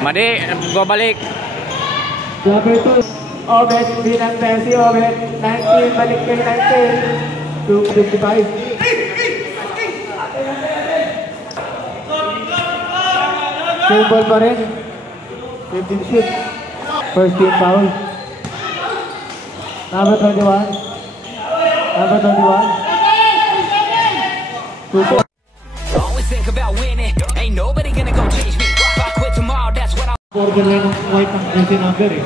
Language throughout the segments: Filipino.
Madi, balik. Number 2, Obed, binang Messi, Obed, 19, balik kay 19, 255. Same ball pa rin, 15 shoot, first team foul. Number 21, number 21, 2 points. Always think about winning, ain't nobody gonna go change me. If I quit tomorrow, that's what Borderline ng white ang jersey number eh.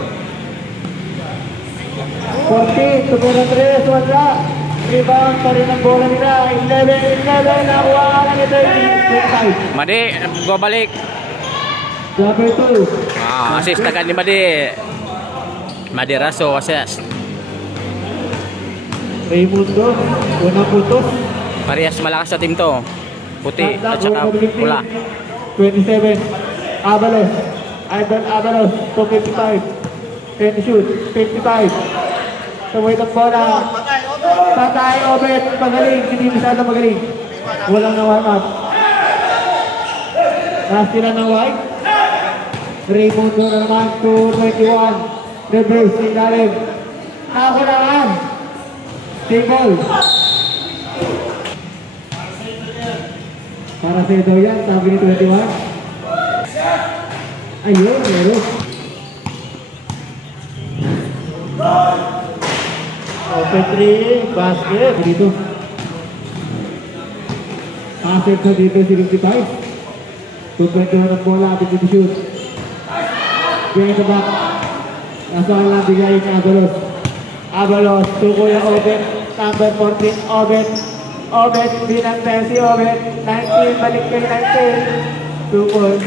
14, tumira 3, wala. Rebound pa rin ang bola nila. 11, nakuha ka lang ito. 25. Madi, balik. Number 2. Assist agad ni Madi. Madi Raso, assist. Raymundo, unang putos. Parehas malakas sa team to. Puti at saka pula. 27, Avalos. Ivan Avalos, 255. 10 shoot, 55. Tawid ang bola. Patay, Obed, magaling. Hindi masyado magaling. Walang na-warm up. Last sila ng white. Raymundo na naman, 221. Reverse, ilalim. Nakakulangan. Table. Para sa'yo daw yan, sabi ni 21. Ayun, meron. Open 3, basket. Dito. Asset na dito si 55. 221 ang bola, dito di shoot. Behind the back. Nasa lang bigay ni Avalos. Avalos, tuko yung Obed. Number 14, Obed. Obed, binang Messi, Obed. 19, balik kay 19. 2 points.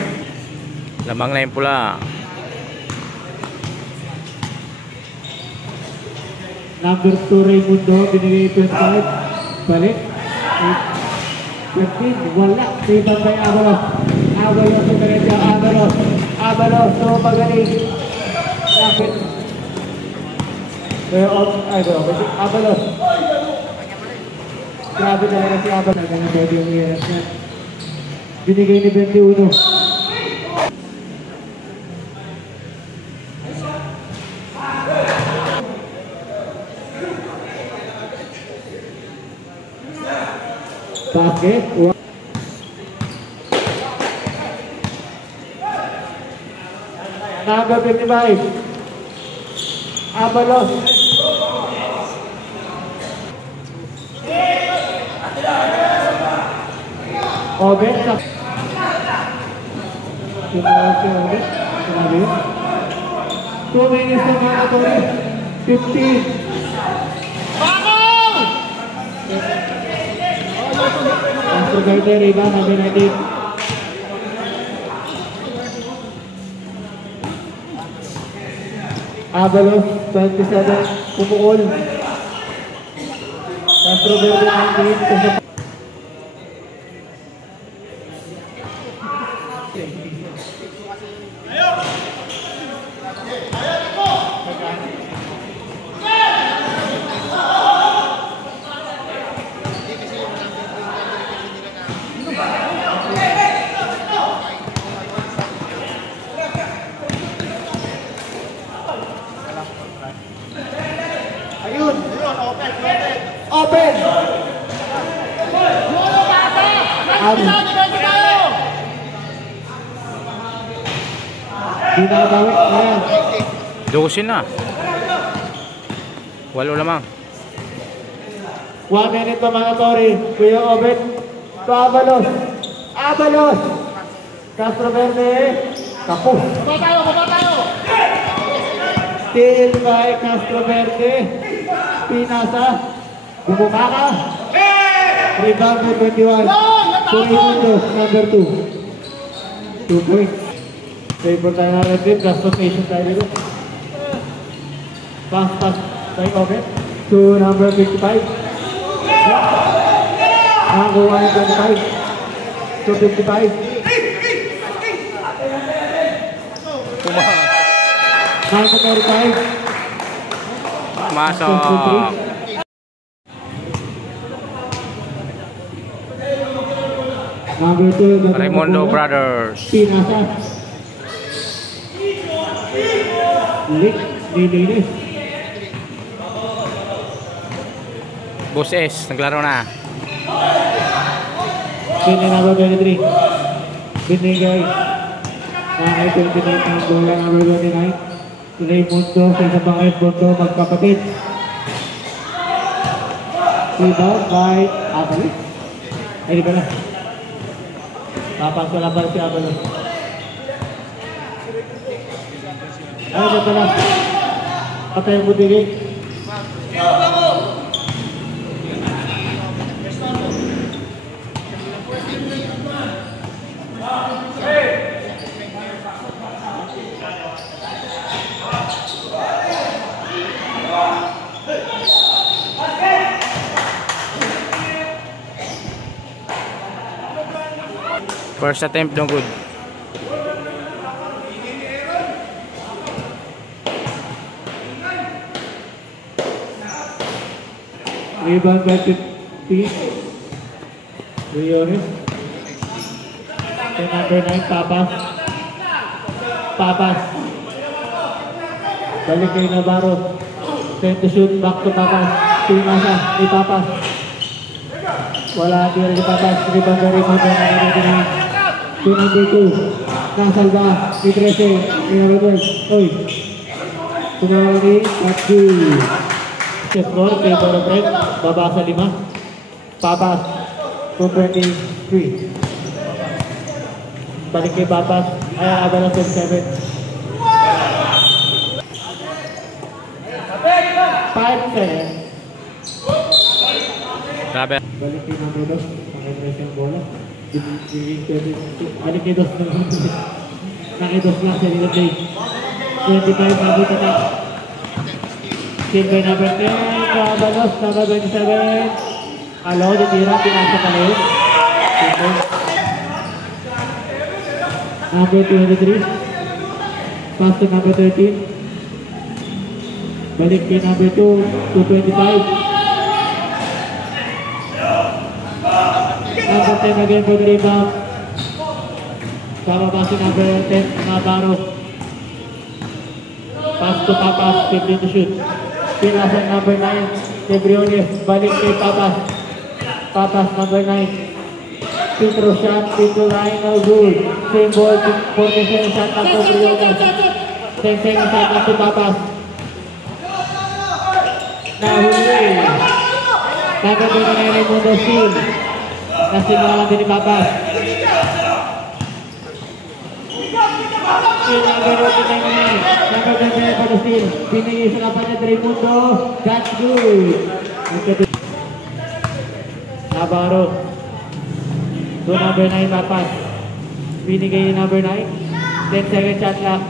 Lamang na yung pula. Number 2, Raymundo, binigay 25. Balik. 15, wala. Rebound by Avalos. Avalos, sumiretso. Avalos, so magaling. Lapit. Avalos. Grabe talaga si Avalos. Ganun pwede yung iras niya. Binigay ni 21. Basket. Number 55. Avalos. Obed. 2 minutes na mga Tori. 15. After Garte, rebound, number 19. Avalos, 27, pumukol. Castro Verde, 19. Open! Di na bawit. Ayan. Dusin na. Walo lamang. 1 minute pa mga Tori. Kuya Obed. To Avalos. Avalos! Castro Verde. Kapos. Baba tayo! Steal by Castro Verde. Pinasa. Bumuka ka. Rebound by 21. Raymundo, number 2. 2 points. Favor tayo na red team. Transportation tayo dito. Pass by Obed. To number 55. Nakakuha yung 25. To 55. Number 45. Masok. Number 2, Raimundo Brothers. Pinasa. Lilinis. Boss S, naglaro na. Pinay number 23. Binigay. Ay 29 ang bola number 29. Raimundo sa isang pang Raimundo magkapatid. Rebound by Abalos. Ay di ba na? Papasok lang pala si Abalos. Ay di ba na? Patay ang budigi. First attempt, no good. Rebound by 50. Riones. Number 9, Papas. Papas. Balik kay Navarro. Send to shoot, back to Papas. Pinasa, ni Papas. Wala, tira ni Papas. Rebound by Raimundo. To number 2. Nasalba. Ni 13. Ni number 12. Oy. Tumawag ni Matthew. Score, favor of red. Baba sa 5. Papas. 223. Balik kay Papas. Ay, Abalos 7. 5-7. Grabe. Balik kay number 2. Pangayos yung bola. Balik kay 2. Nakidos lang sa nila play. 25 mabot na. Team by number 10. Abalos, number 27. Alo, ditira. Pinasa ka na yun. Number 23. Pass to number 13. Balik kay number 2. 225. Number 10 again for the rebound. Sama pa si number 10, Navarro. Pass to Papas, 15 to shoot. Pinasa number 9, Tebriones. Balik kay Papas. Papas number 9. Pitro shot, Pitro line, no good. Same ball, 47 shot na to Tebriones. 10 seconds shot na to Papas. Nahuli. Nagagawin na yung Raimundo steal. Nasimulan din ni Papas. Number 29. Number 29 para steal. Pinigil sa kapan niya Raimundo. That's good. Navarro. To number 9 Papas. Pinigay ni number 9. 10 second shot clock.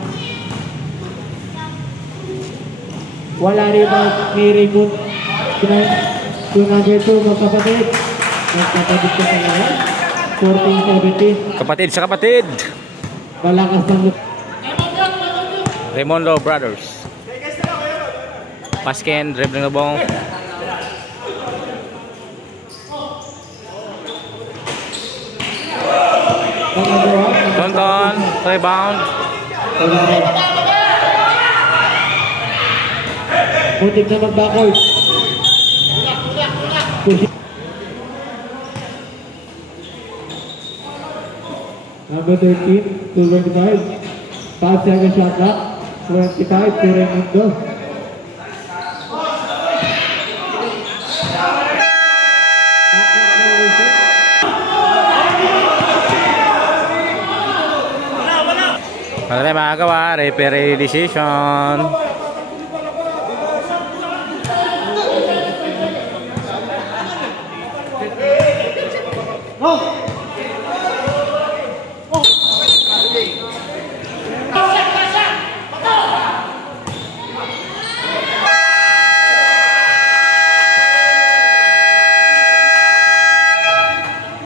Wala rebound ni Raimundo. To number 2 magkapatid. Magkapatid ka sa ngayon. 14-17. Kapatid sa kapatid. Malakas ng Raimundo Brothers. Pasken, dribbling na bong. Tonton, rebound. Muntik na mag-backward. Number 13, 225. 5 second shot clock. 25 to Raimundo. Wala na magagawa, referee decision.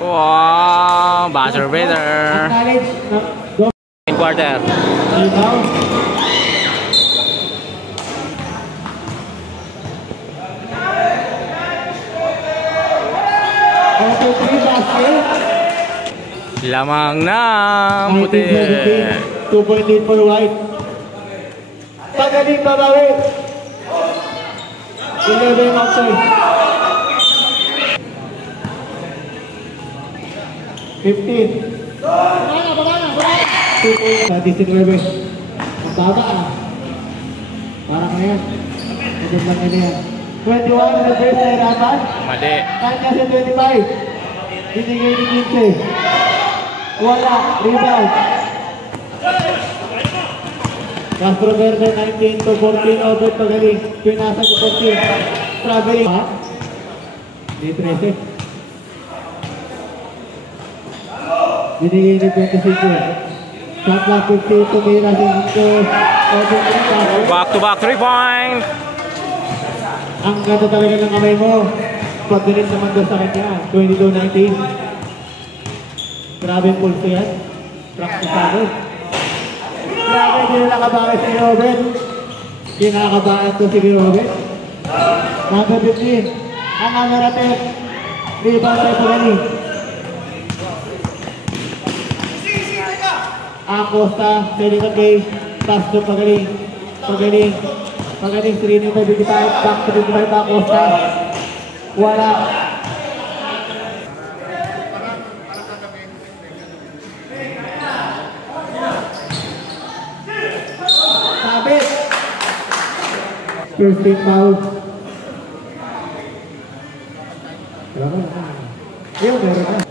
Wow, buzzer beater. In quarter. lamang ng puti. 19-17. 2-point lead for White. Pagaling babawi. 11 outside. 15. 2 points. 19-11. Ang baba ah. Parang na yan. Ito lang na yan. 21 na first na hirapan. Mali. Kanya sa 25. Binigay ni 15. Wala. Rebound. Castro Verde 19 to 14. Obed Pagaling. Pinasa ni 14. Traveling. Di 13. Binigay ni 25. Shot clock 50. Tumira si Hito. Back to back 3-point. Ang ganda talaga ng kamay mo. Pag-dinig naman doon sa kanya. 22-19. Grabe pulso yan. Praktisado. Grabe, hindi nila kabahan si Robin. Kinakabahan to si Robin. Number 15. Ang Amaratek. Rebound tayo Pagaling. Acosta. Second game. Pass to Pagaling. Pagaling. Pagaling 3 nito 55. Back to 55. Acosta. Wala. Sabit. First team foul. Ayun, meron na.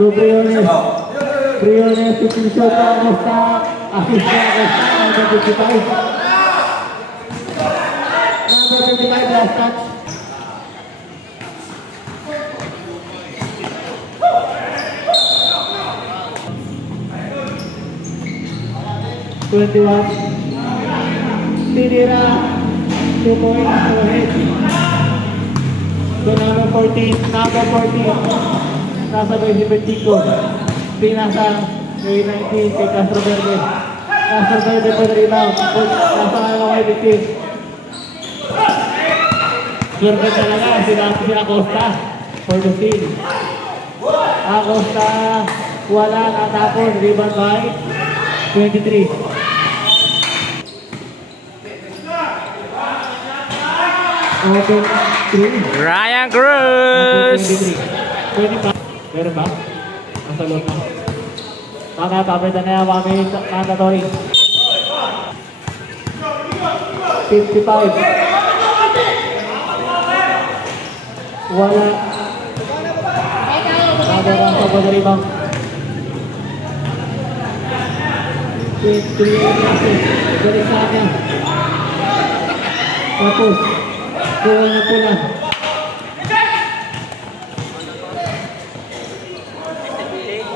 To Briones. Briones to Pinshot na Acosta. Assist na Acosta. Number 55. Number 55 last touch. Tinira 2 points to head. So number 14. Nasa by si Benchico. Pinasa kay 19 kay Castro Verde. Castro Verde po na rebound. Nasa kaya kay 15. Swerte talaga si Acosta for the steal. Acosta wala natapon. Rebound by 23. Open 3. Ryan Cruz. 25. Meron ba? Nasa loob na. Mga papitan na yan, mga mandatory. 55. Wala. Nagawang sa pag-rebound. 23 years. Balik sa kanya. Tapos. Kuha na pula.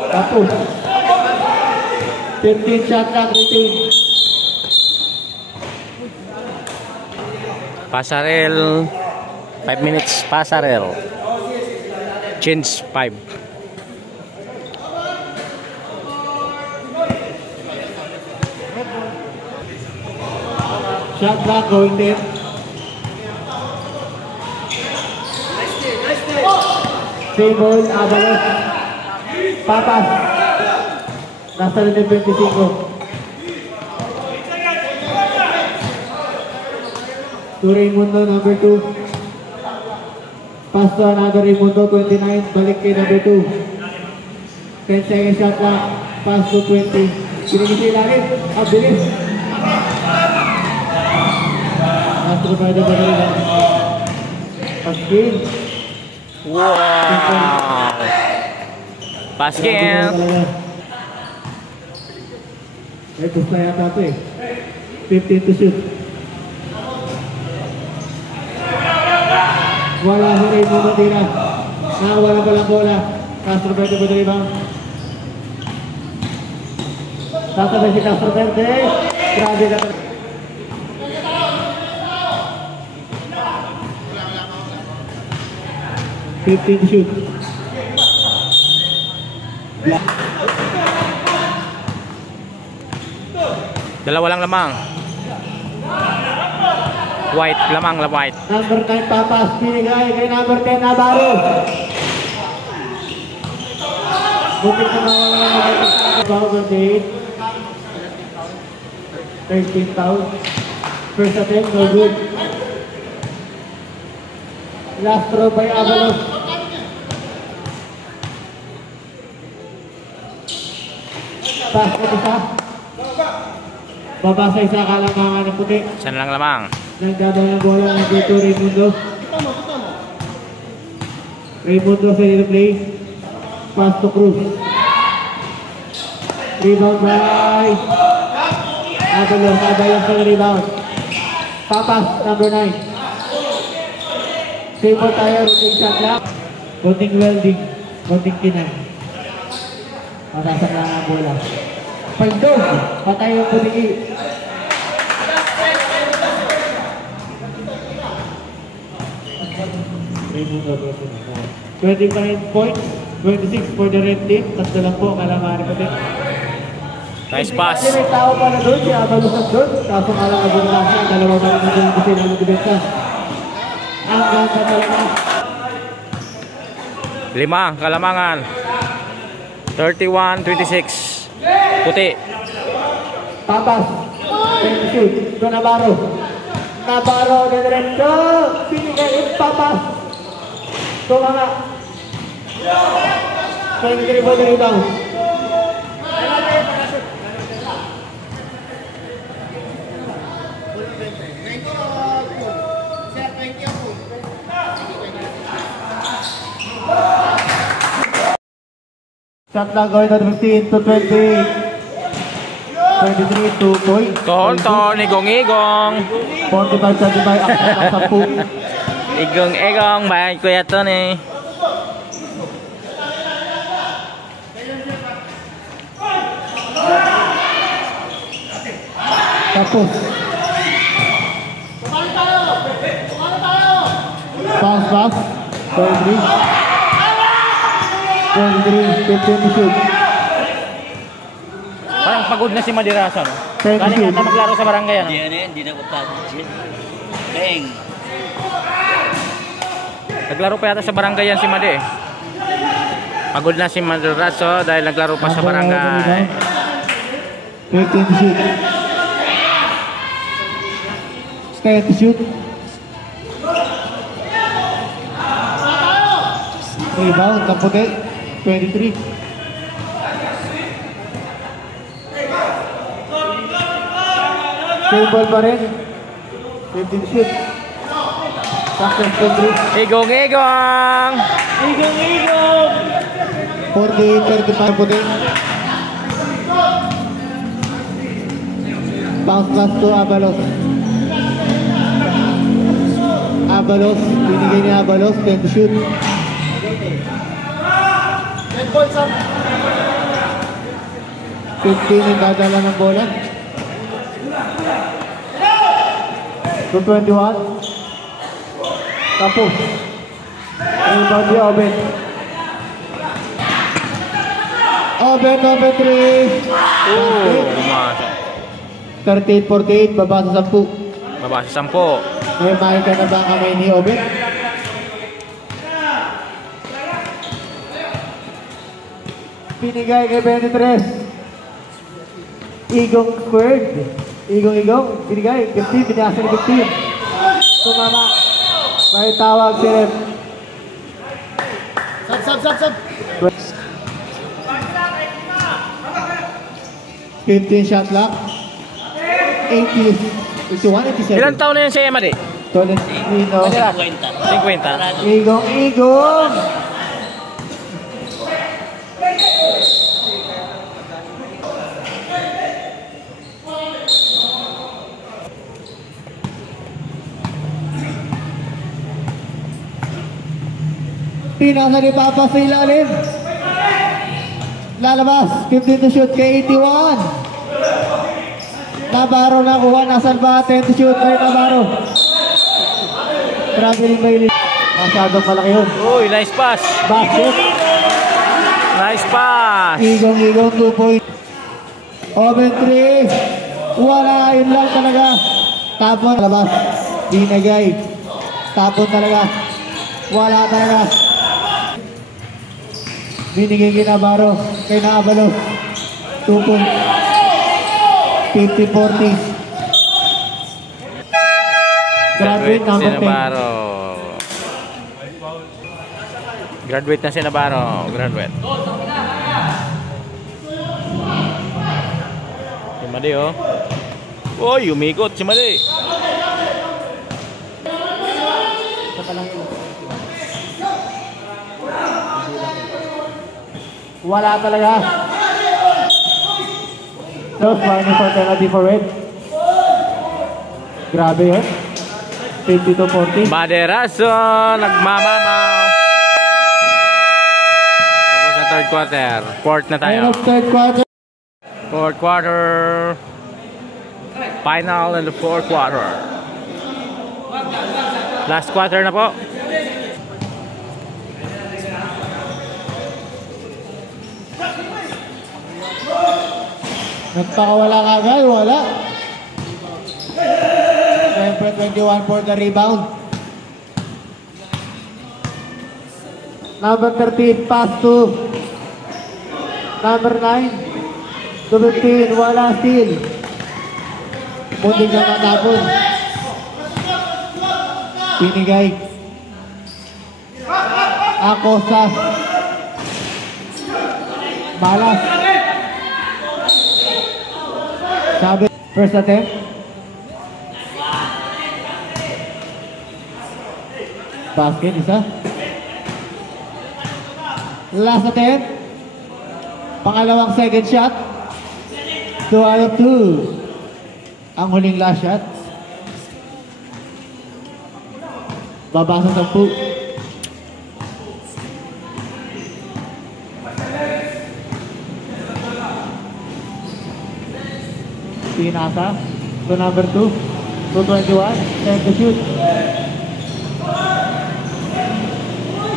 Tapos. 15 shot lang retain. Pasarel. 5 minutes Pasarel. Change 5. Shot clock going there. Same ball, Avalos. Papas. Nasa rin yung 25. To Raimundo, number 2. Pass to another Raimundo, 29. Balik kay number 2. 10 seconds shot clock. Pass to 20. Pinigisi langit. Ang bilis. Astro Pride ba rin lang? Pag-game. Wow! Basket! May gusto yata ito eh. 15 to shoot. Wala si Raimundo tira. Wala palang bola. Castro Verde po na rebound. Tatabay si Castro Verde. Grabe na. 15 to shoot. Dalawa lang lamang. White, lamang la white. Number 9 Papas, pinigay kay number 10 Navarro. Buti na nawala ng number 8. 13,000. First attempt, no good. Last throw by Avalos. Pass na isa. Babasa isa kalangangan ng puti. Saan lang lamang. Nagdadala ng bola ng dito Raimundo. Raimundo sa play. Pass to Cruz. Rebound by Avalos. Avalos sa rebound. Papas, number 9. Table tayo, routine shot lang. Konting welding. Konting kinang. Matasak lang ang bola. Pagdog. Patay ang putiki. Raimundo, 25 points. 26 for the red team. Tatlo lang po, kalamari pa din. Nice pass. Kasi may tao pala doon, si Avalos at doon. Kaso kalang abunasi, dalawa pa rin na doon kasi ng dibenta. Ang ganda talaga. 5, kalamangan. 31-26. Puti. Papas. Shoot. Ito Navarro. Navarro, diretso. Pinigay, Papas. Tumama. 23 for the rebound. Shot na going to 15 to 20. 23 to point. Tonton, igong-igong. 45-75 ang 10. Igong-igong, bayan ko yato ni. Tapos. Pass. 23, 15 to shoot. Parang pagod na si Madiraso, no? 10 to Galing shoot. yata maglaro sa barangay, ano? Hindi na ko pagod siya. Bang! Naglaro pa yata sa barangay yan si Madi. Pagod na si Madiraso dahil naglaro pa sa barangay. 15 to shoot. 10 to shoot. Rebound, Kaputi. 23. Same ball pa rin. 15 to shoot. Success 23. Igong-igong! 48-35 Puti. Bounce pass to Avalos. Avalos, binigay ni Avalos, 10 to shoot. 15 yung dadala ng bola. To 21. Tapos. Rebound ni Oben. Oben 3. Mas. 38-48, baba sa 10. Baba sa 10. May makita na ba ang kamay ni Oben? Pinigay kay 23. Igong squared. Igong. Pinigay. 15. Pinasa ni 15. Tumama. May tawag si Rep. Sab. 15 shot clock. 80. 51, 87. Ilan taon na yan si Madi? Tolentino. 50. Igong. Pinasa ni Papa sa ilalim. Lalabas. 15 to shoot kay 81. Navarro nakuha. Nasaan ba? 10 to shoot kay Navarro. Traveling by Lil. Masyadong malaki yun. Uy, nice pass. Basket. Nice pass. Igong 2 point. Open 3. Wala. Yun lang talaga. Tapon. Labas. Binagay. Tapon talaga. Wala talaga. Binigay kay Navarro. Kay Naabalo. 2 points. 50-40. Graduate number 10. Graduate na si Navarro. Graduate. Si Madi, oh. Uy, umikot si Madi. Wala talaga. So, final for penalty for red. Grabe yun. 52-40. Maderaso, nagmamamaw. Tapos na third quarter. Fourth na End tayo. of third quarter. Fourth quarter. Final in the fourth quarter. Last quarter na po. Nagpakawala kagad, wala. Siyempre 21 for the rebound. Number 13, pass to number 9. To 15, wala steal. Muntik na natapon. Pinigay. Acosta. Balas. Sabi, first attempt. Basket, isa. Last attempt. Pangalawang second shot. 2 out of 2. Ang huling last shot. Babasa 10. Pinasa to number 2 to 21 and to shoot.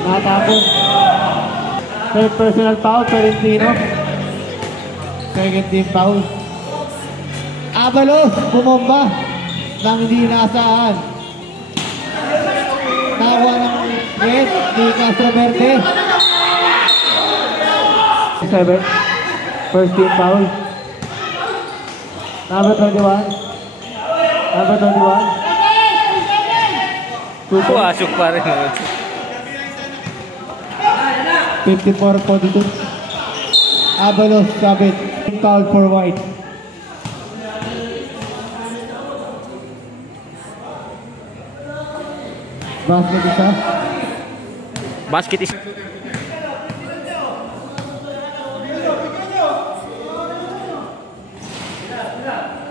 Natapon. Third personal foul, Tolentino. Second team foul. Abalos, bumomba nang hindi naasahan. Nakuha ng red ni Castro Verde. 7. First team foul. Number 21. Number 21. Pumasok pa rin. 54-42. Abalos, sabit. Foul for white. Basket isa. Basket is...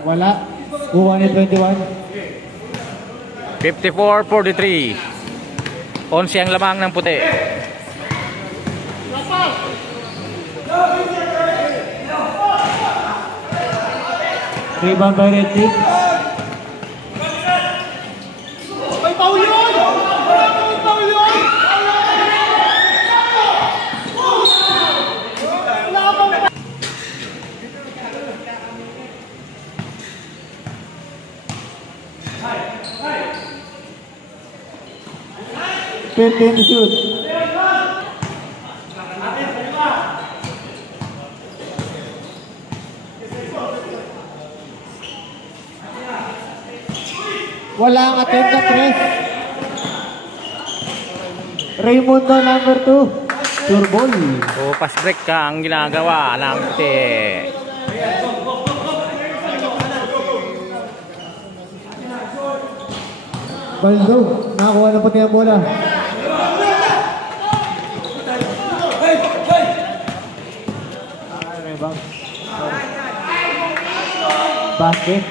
Wala. Kuha ni 21. 54-43. 11 ang lamang ng puti. Rebound by red team. May foul yun! May foul yun! Fifteen to shoot. Wala ang attempt na tres. Raymundo number 2. Sure ball. So, pass break ka ang ginagawa ng puti. Baldo. Nakakuha na puti ang bola. Basket.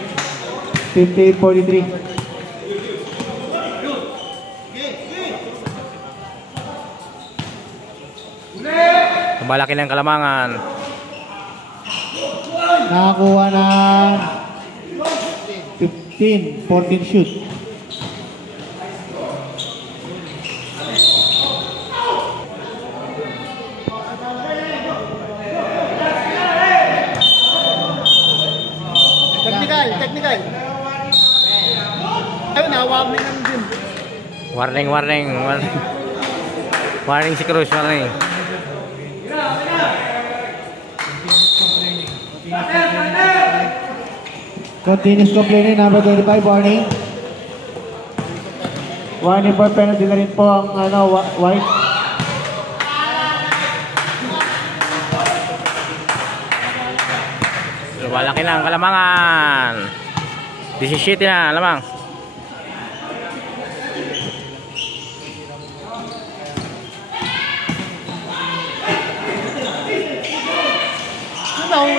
58-43. Malaki ng kalamangan. Nakakuha ng 15, 14 shoot. Technical, technical. Ayun na, warning lang din. Warning, warning, warning. Warning si Cruz, warning. Continuous complaining, number 25, warning. Warning for penalty na rin po ang white. Lumalaki lang kalamangan. 17 na, lamang.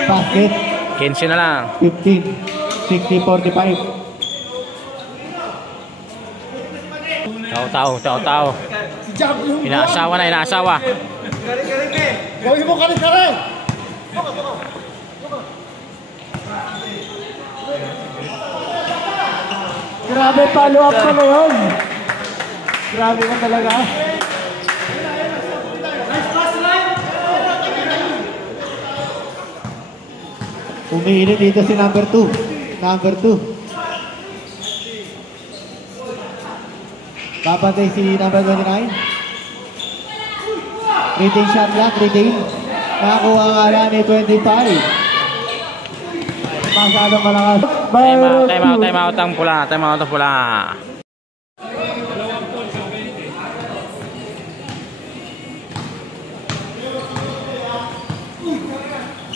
Basket, 15 na lang. 15, 60-45. Tao. Si Jab yung Inaasawa na, inaasawa. gawin mo kare-kare. Grabe, follow up ko na yun. Grabe ka talaga. Umiinit dito si number 2. Number 2. Papatay si number 29. Retain shot lang, retain. Nakakuha nga lang ni 25. Masyadong malakas. Time out ang pula. Time out ang pula.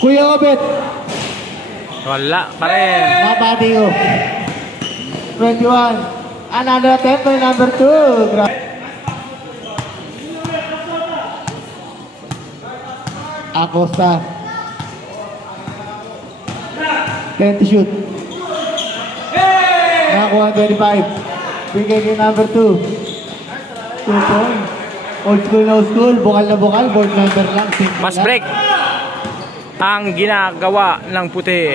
Kuya Obet, Wala pa rin. mabati ko. 21. Another attempt by number 2. Acosta. 10 to shoot. Nakakuha 25. Bigay kay number 2. 2 points. Old school na old school. Bukal na bukal. Board number lang. Simple Mas lang. break ang ginagawa ng puti.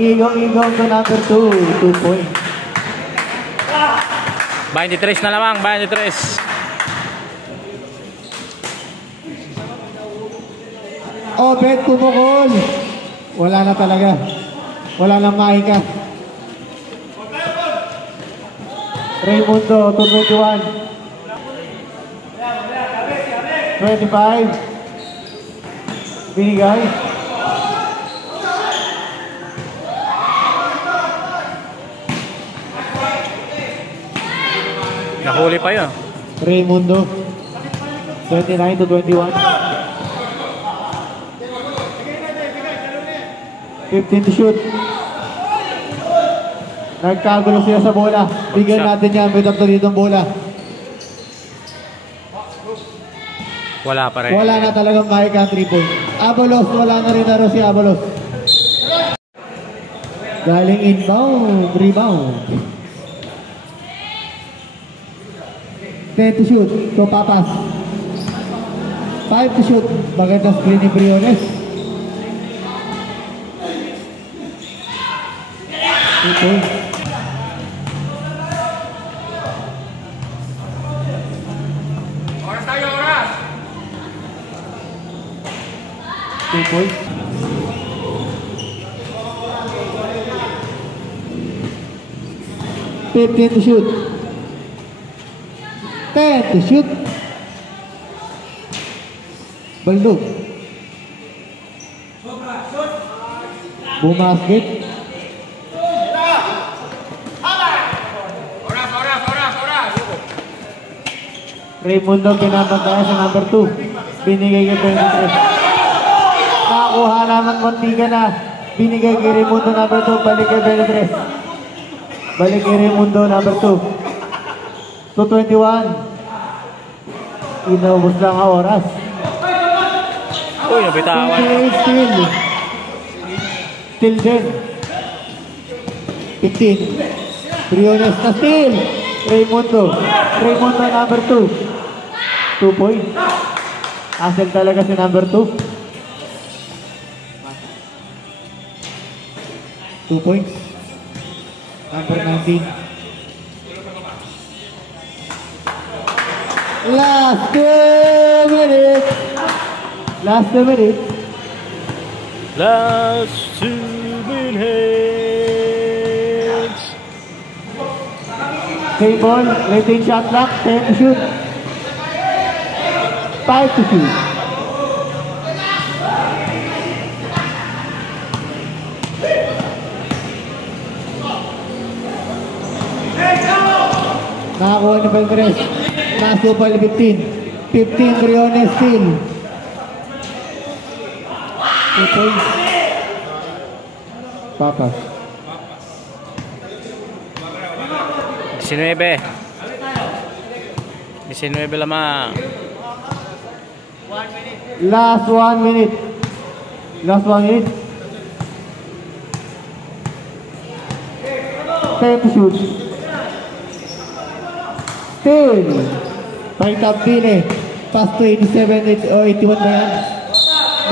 Igong to number 2. 2 points. 23 na lamang, 23. Obet kumukol. Wala na talaga. Wala nang mahika. Raymundo to 21. 25. Binigay. Nahuli pa yun. Raymundo 29 to 21. 15 to shoot. Nagkagulo sila sa bola. Bigyan natin yan. May tapos dito ang bola. Wala pa rin. Wala na talagang mahika 3 point. Abalos. Wala na rin na si Abalos. Galing inbound. Rebound. 10 to shoot. So papas. 5 to shoot. Magandang screen ni Briones. 2 points. Oras tayo, oras. 2 points. $15 to shoot. 10 to shoot. Baldog. Bumasket. Raymundo pinapantaya sa number 2. Binigay kay 23. Nakakuha naman Montiga na. Binigay kay Raymundo number 2. Balik kay 23. Balik kay Raymundo number 2. 2:21. Inaubos lang ang oras. Uy, nabitawan. 28 still. Still din. 15. Briones na still. Raymundo. Raymundo number 2. 2 points. Asel talaga si number 2. 2 points. Number 19. Last 2 minutes. Last 2 minutes. Last 2 minutes. Okay, ball. Rating shot clock. 10 to shoot. 5 to shoot. Nakakuha ng Valverde. Nasupa na 15. 15 Briones steal. 2 points. Papas. 19. 19 lamang. Last 1 minute. Last 1 minute. 10 to shoot. Still. Right up din eh. Pass to 87 o 81 ba yan?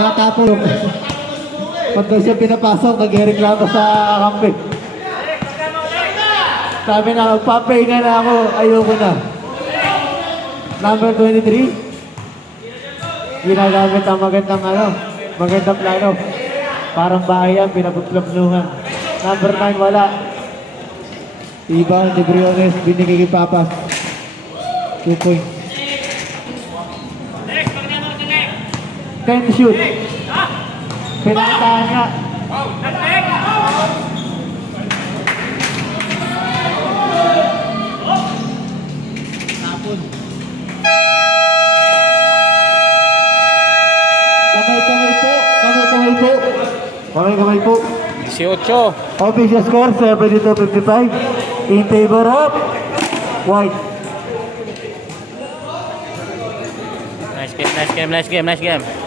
Nakatapon. Pag daw siya pinapasok, nag-reklamo sa kampi. Sabi na, magpapahinga na ako. Ayoko na. Number 23. Ginagamit ang magandang plano. Parang bahay yan, pinapuplapnungan. Number 9, wala. Iba, ni Briones, binigay kay Papas. 2 points. 10 to shoot. Pinakitahan nga. Kamay po. 18. Official score 72-55 in favor of White. Nice game, nice game, nice game, nice game.